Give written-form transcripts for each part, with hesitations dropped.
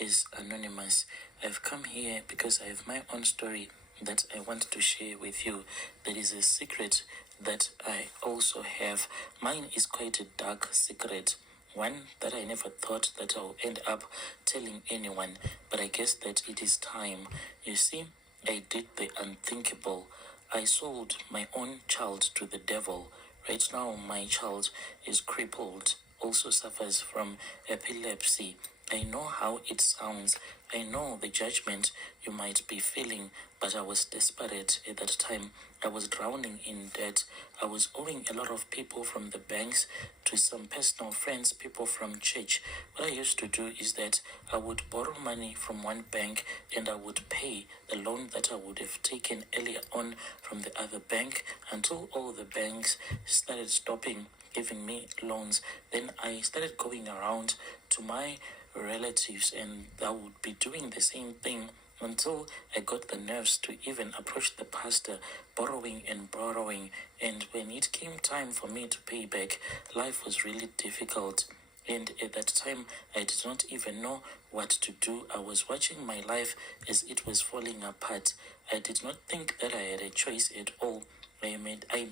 is anonymous. I've come here because I have my own story that I want to share with you. There is a secret that I also have. Mine is quite a dark secret, one that I never thought that I'll end up telling anyone, but I guess that it is time. You see, I did the unthinkable. I sold my own child to the devil. Right now, my child is crippled, also suffers from epilepsy. I know how it sounds. I know the judgment you might be feeling, but I was desperate at that time. I was drowning in debt. I was owing a lot of people from the banks to some personal friends, people from church. What I used to do is that I would borrow money from one bank and I would pay the loan that I would have taken earlier on from the other bank until all the banks started stopping giving me loans. Then I started going around to my relatives and I would be doing the same thing until I got the nerves to even approach the pastor, borrowing and borrowing. And when it came time for me to pay back, life was really difficult. And at that time, I did not even know what to do. I was watching my life as it was falling apart. I did not think that I had a choice at all. I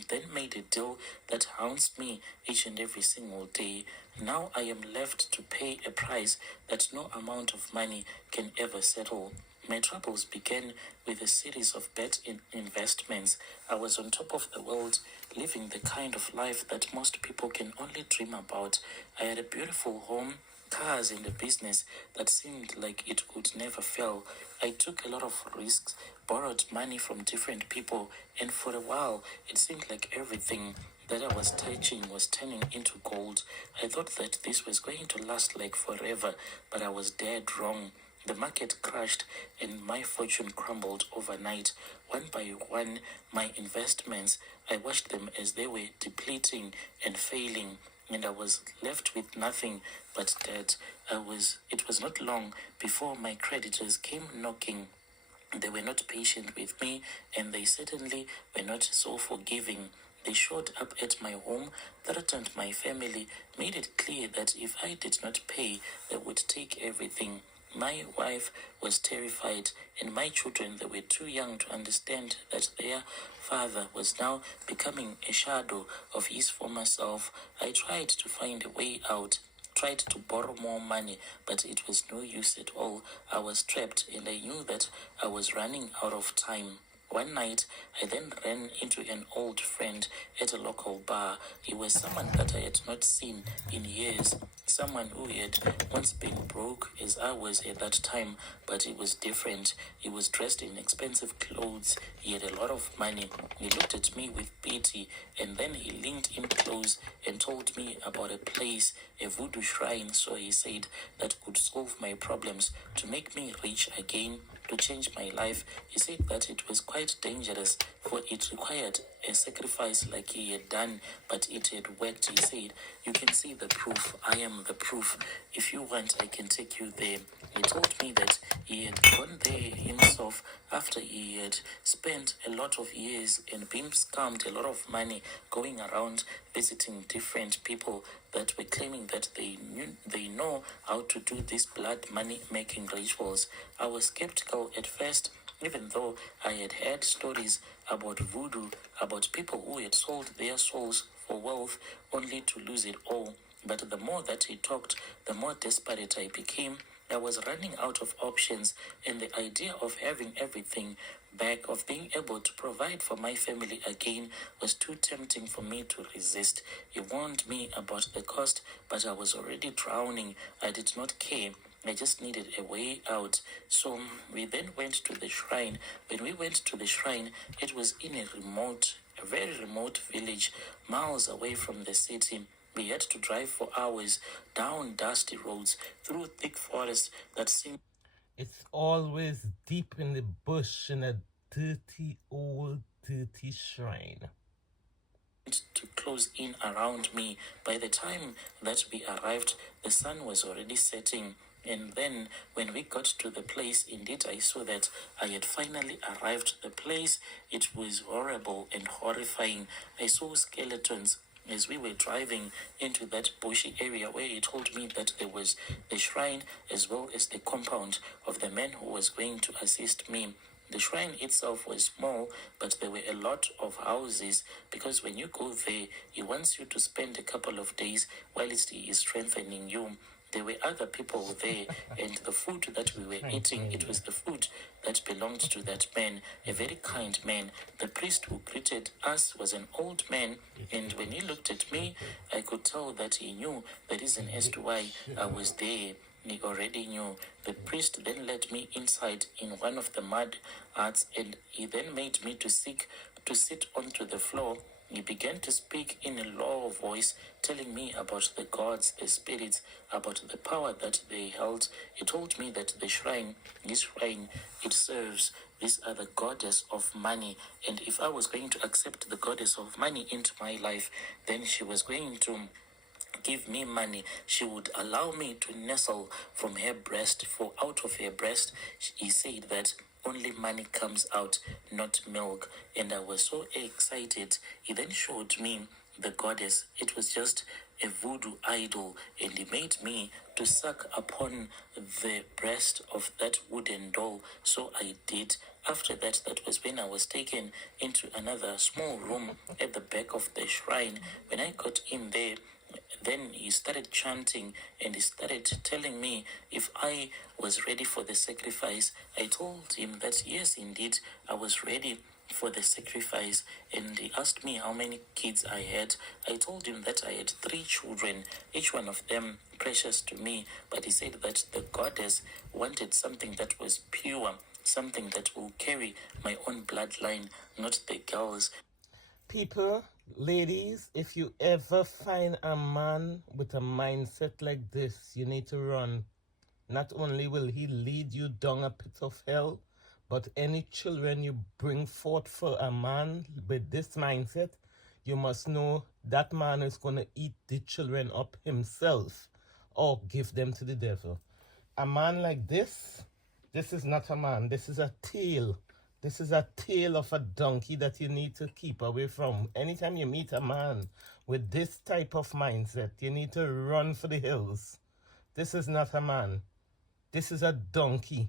then made a deal that haunts me each and every single day. Now I am left to pay a price that no amount of money can ever settle. My troubles began with a series of bad investments. I was on top of the world, living the kind of life that most people can only dream about. I had a beautiful home, cars, and a business that seemed like it could never fail. I took a lot of risks, borrowed money from different people, and for a while it seemed like everything that I was touching was turning into gold. I thought that this was going to last like forever, but I was dead wrong. The market crashed and my fortune crumbled overnight. One by one, my investments, I watched them as they were depleting and failing, and I was left with nothing but debt. It was not long before my creditors came knocking. They were not patient with me, and they certainly were not so forgiving. They showed up at my home, threatened my family, made it clear that if I did not pay, they would take everything. My wife was terrified, and my children, they were too young to understand that their father was now becoming a shadow of his former self. I tried to find a way out, tried to borrow more money, but it was no use at all. I was trapped, and I knew that I was running out of time. One night, I then ran into an old friend at a local bar. He was someone that I had not seen in years, someone who had once been broke as I was at that time, but he was different. He was dressed in expensive clothes. He had a lot of money. He looked at me with pity, and then he leaned in close and told me about a place, a voodoo shrine, so he said, that could solve my problems, to make me rich again, to change my life. He said that it was quite dangerous, for it required a sacrifice like he had done, but it had worked. He said, you can see the proof. I am the proof. If you want, I can take you there. He told me that he had gone there himself after he had spent a lot of years and been scammed a lot of money going around visiting different people that were claiming that they know how to do these blood money making rituals. I was skeptical at first, even though I had heard stories about voodoo, about people who had sold their souls for wealth only to lose it all. But the more that he talked, the more desperate I became. I was running out of options, and the idea of having everything back, of being able to provide for my family again, was too tempting for me to resist. He warned me about the cost, but I was already drowning. I did not care. I just needed a way out. So we then went to the shrine. When we went to the shrine, it was in a very remote village, miles away from the city. We had to drive for hours down dusty roads through thick forests that seemed It's always deep in the bush in a dirty, old, dirty shrine. to close in around me. By the time that we arrived, the sun was already setting. And then when we got to the place, indeed I saw that I had finally arrived. The place, it was horrible and horrifying. I saw skeletons as we were driving into that bushy area where he told me that there was the shrine as well as the compound of the man who was going to assist me. The shrine itself was small, but there were a lot of houses, because when you go there, he wants you to spend a couple of days while he is strengthening you. There were other people there, and the food that we were eating, it was the food that belonged to that man, a very kind man. The priest who greeted us was an old man, and when he looked at me, I could tell that he knew the reason as to why I was there. He already knew. The priest then led me inside in one of the mud huts, and he then made me to sit onto the floor. He began to speak in a low voice, telling me about the gods, the spirits, about the power that they held. He told me that this shrine, it serves this other goddess of money. And if I was going to accept the goddess of money into my life, then she was going to give me money. She would allow me to nestle from her breast, for out of her breast, he said that only money comes out, not milk. And I was so excited. He then showed me the goddess. It was just a voodoo idol, and he made me to suck upon the breast of that wooden doll. So I did. After that, that was when I was taken into another small room at the back of the shrine. When I got in there, then he started chanting, and he started telling me if I was ready for the sacrifice. I told him that yes, indeed, I was ready for the sacrifice, and he asked me how many kids I had. I told him that I had 3 children, each one of them precious to me, but he said that the goddess wanted something that was pure, something that will carry my own bloodline, not the girls. People, ladies, if you ever find a man with a mindset like this, you need to run. Not only will he lead you down a pit of hell, but any children you bring forth for a man with this mindset, you must know that man is going to eat the children up himself or give them to the devil. A man like this is not a man. This is a tail. This is a tail of a donkey that you need to keep away from. Anytime you meet a man with this type of mindset, you need to run for the hills. This is not a man. This is a donkey.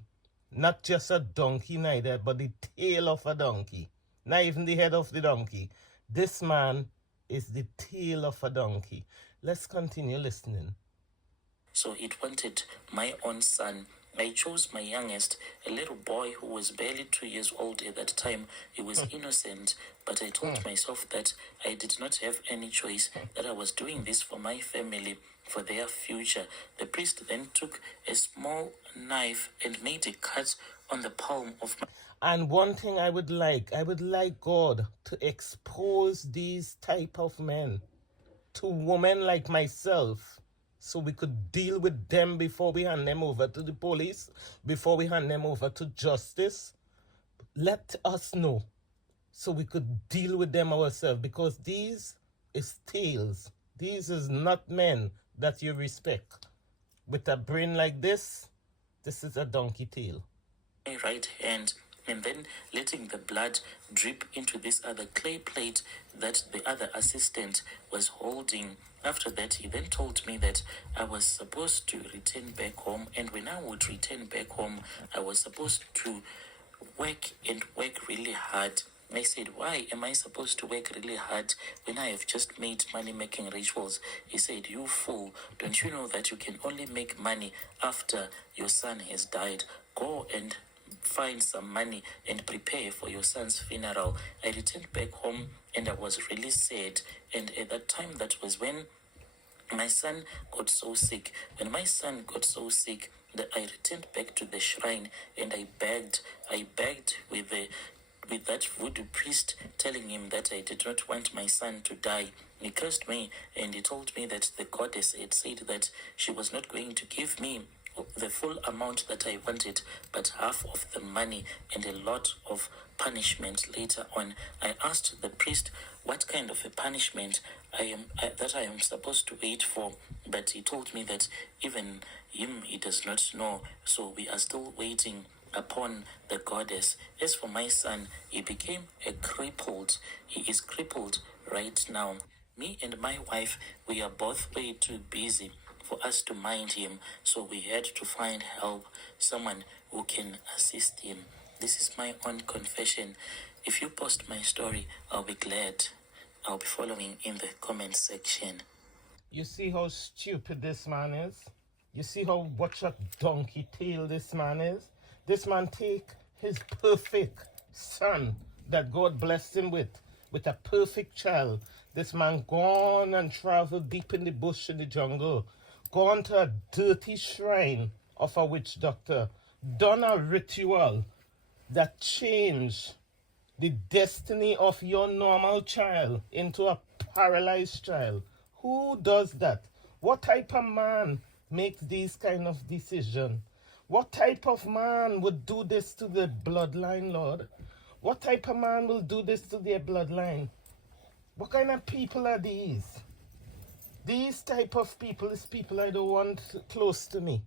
Not just a donkey neither, but the tail of a donkey. Not even the head of the donkey. This man is the tail of a donkey. Let's continue listening. So it wanted my own son. I chose my youngest, a little boy who was barely 2 years old at that time. He was innocent, but I told myself that I did not have any choice, that I was doing this for my family, for their future. The priest then took a small knife and made a cut on the palm of my... And one thing I would like God to expose these type of men to women like myself, so we could deal with them before we hand them over to the police, before we hand them over to justice. Let us know so we could deal with them ourselves, because these is tails. These is not men that you respect. With a brain like this is a donkey tail. My right hand, and then letting the blood drip into this other clay plate that the other assistant was holding. After that, he then told me that I was supposed to return back home, and when I would return back home, I was supposed to work really hard. I said, why am I supposed to work really hard when I have just made money-making rituals? He said, you fool, don't you know that you can only make money after your son has died? Go and find some money and prepare for your son's funeral. I returned back home, and I was really sad. And at that time, that was when my son got so sick. When my son got so sick, that I returned back to the shrine, and I begged with that voodoo priest, telling him that I did not want my son to die. He cursed me, and he told me that the goddess had said that she was not going to give me the full amount that I wanted, but half of the money and a lot of punishment later on. I asked the priest what kind of a punishment I am supposed to wait for, but he told me that even him, he does not know. So we are still waiting upon the goddess. As for my son, he became he is crippled right now. Me and my wife, we are both way too busy for us to mind him, so we had to find help, someone who can assist him. This is my own confession. If you post my story, I'll be glad. I'll be following in the comment section. You see how stupid this man is? You see how much a donkey tail this man is? This man take his perfect son that God blessed him with a perfect child. This man gone and traveled deep in the bush in the jungle, gone to a dirty shrine of a witch doctor, done a ritual that changed the destiny of your normal child into a paralyzed child. Who does that? What type of man makes these kind of decisions? What type of man would do this to the bloodline, Lord? What type of man will do this to their bloodline? What kind of people are these? These type of people is people I don't want close to me.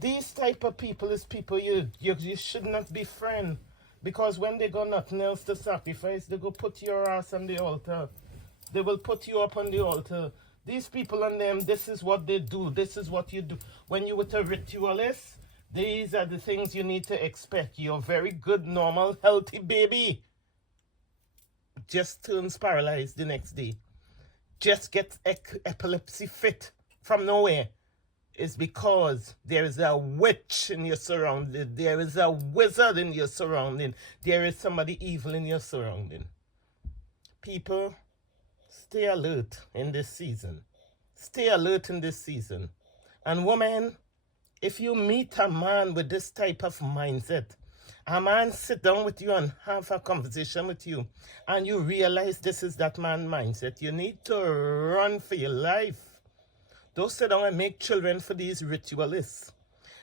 These type of people is people you should not befriend. Because when they got nothing else to sacrifice, they go put your ass on the altar. They will put you up on the altar. These people and them, this is what they do. This is what you do. When you're with a ritualist, these are the things you need to expect. Your very good, normal, healthy baby just turns paralyzed the next day. Just gets epilepsy fit from nowhere. Is because there is a witch in your surrounding. There is a wizard in your surrounding. There is somebody evil in your surrounding. People, stay alert in this season. Stay alert in this season. And woman, if you meet a man with this type of mindset, a man sit down with you and have a conversation with you, and you realize this is that man's mindset, you need to run for your life. Don't sit down and make children for these ritualists.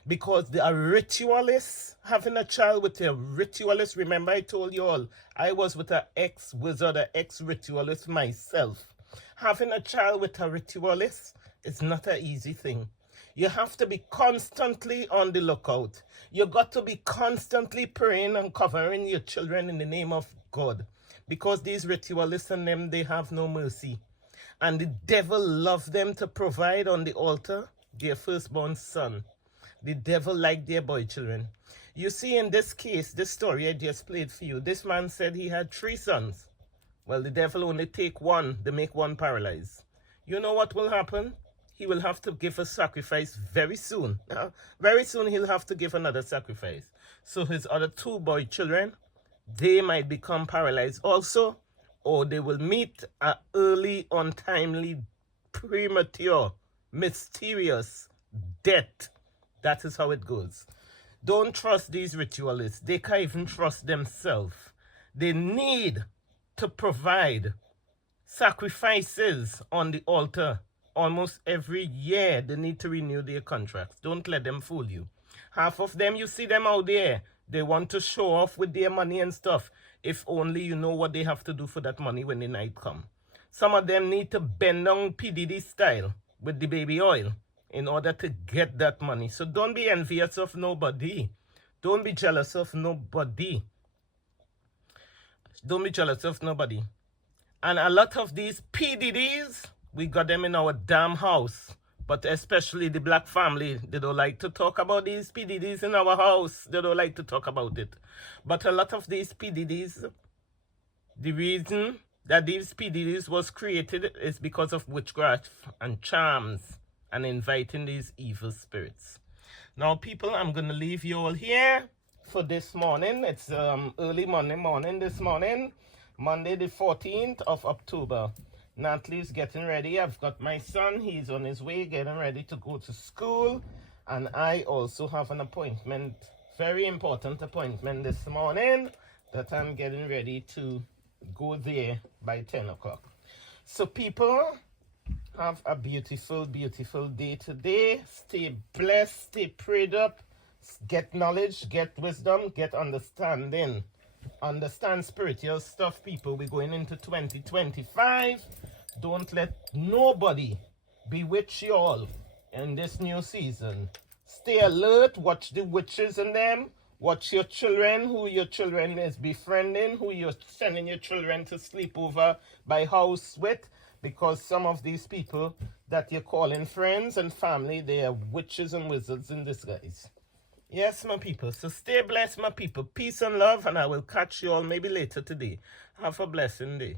Because a ritualist, having a child with a ritualist, remember I told you all, I was with an ex-wizard, an ex-ritualist myself. Having a child with a ritualist is not an easy thing. You have to be constantly on the lookout. You got to be constantly praying and covering your children in the name of God. Because these ritualists and them, they have no mercy. And the devil loved them to provide on the altar their firstborn son. The devil liked their boy children. You see, in this case, this story I just played for you, this man said he had 3 sons. Well, the devil only take one to make one paralyzed. You know what will happen? He will have to give a sacrifice very soon. Very soon he'll have to give another sacrifice. So his other 2 boy children, they might become paralyzed also, or they will meet an early, untimely, premature, mysterious death. That is how it goes. Don't trust these ritualists. They can't even trust themselves. They need to provide sacrifices on the altar. Almost every year they need to renew their contracts. Don't let them fool you. Half of them, you see them out there, they want to show off with their money and stuff. If only you know what they have to do for that money when the night come. Some of them need to bend down PDD style with the baby oil in order to get that money. So don't be envious of nobody. Don't be jealous of nobody. Don't be jealous of nobody. And a lot of these PDDs, we got them in our damn house. But especially the black family, they don't like to talk about these PDDs in our house. They don't like to talk about it. But a lot of these PDDs, the reason that these PDDs was created is because of witchcraft and charms and inviting these evil spirits. Now, people, I'm going to leave you all here for this morning. It's early Monday morning this morning, Monday the 14th of October. Natalie's getting ready. I've got my son. He's on his way, getting ready to go to school. And I also have an appointment, very important appointment this morning that I'm getting ready to go there by 10 o'clock. So people, have a beautiful, beautiful day today. Stay blessed, stay prayed up, get knowledge, get wisdom, get understanding. Understand spiritual stuff, people. We're going into 2025. Don't let nobody bewitch you all in this new season. Stay alert. Watch the witches in them. Watch your children, who your children is befriending, who you're sending your children to sleep over by house with. because some of these people that you're calling friends and family, they are witches and wizards in disguise. Yes, my people. So stay blessed, my people. Peace and love, and I will catch you all maybe later today. Have a blessing day.